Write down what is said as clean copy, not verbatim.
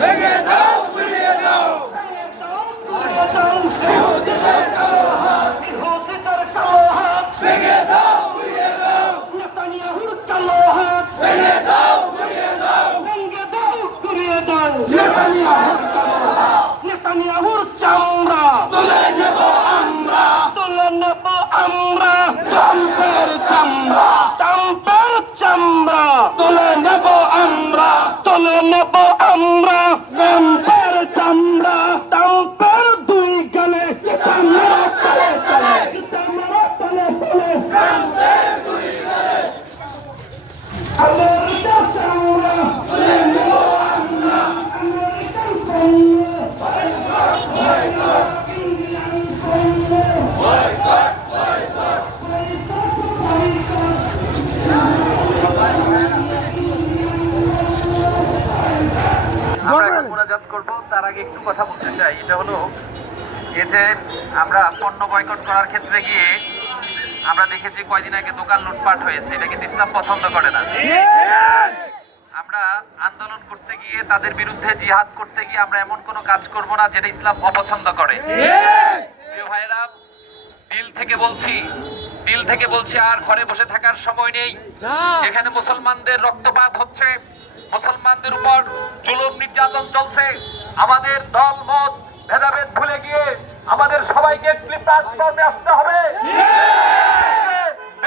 ভেঙে দাও ঘুরিয়ে দাও ভেঙে দাও ঘুরিয়ে দাও নেতানিয়াহুর কালো হাত ভেঙে দাও ঘুরিয়ে দাও ভেঙে দাও ঘুরিয়ে দাও নেতানিয়াহুর কালো হাত নেতানিয়াহুর চামড়া তুলে নেব আমরা তুলে নেব আমরা ট্রাম্পের চামড়া ট্রাম্পের চামড়া তুলে নেব আমরা তুলে নেব আমরা ট্রাম্পের চামড়া ট্রাম্পের দুই গালে চামড়া তলে তলে চামড়া তলে তলে ট্রাম্পের দুই গালে আমেরিকা চামড়া তুলে নেব আমরা আমেরিকান পণ্য আমরা এখন মোনাজাত করব তার আগে একটু কথা বলতে চাই। এটা হলো এই যে আমরা পণ্য বয়কট করার ক্ষেত্রে গিয়ে আমরা দেখেছি কয়দিন আগে দোকান লুটপাট হয়েছে, এটা কিন্তু ইসলাম পছন্দ করে না। আমরা আন্দোলন করতে গিয়ে তাদের বিরুদ্ধে জিহাদ করতে গিয়ে আমরা এমন কোনো কাজ করব না যেটা ইসলাম অপছন্দ করে। প্রিয় ভাইরা, দিল থেকে বলছি আর ঘরে বসে থাকার সময় নেই। যেখানে মুসলমানদের রক্তপাত হচ্ছে, মুসলমানদের উপর জুলুম নির্যাতন চলছে, আমাদের দল মত ভেদাভেদ ভুলে গিয়ে আমাদের সবাইকে একটি প্ল্যাটফর্মে আসতে হবে।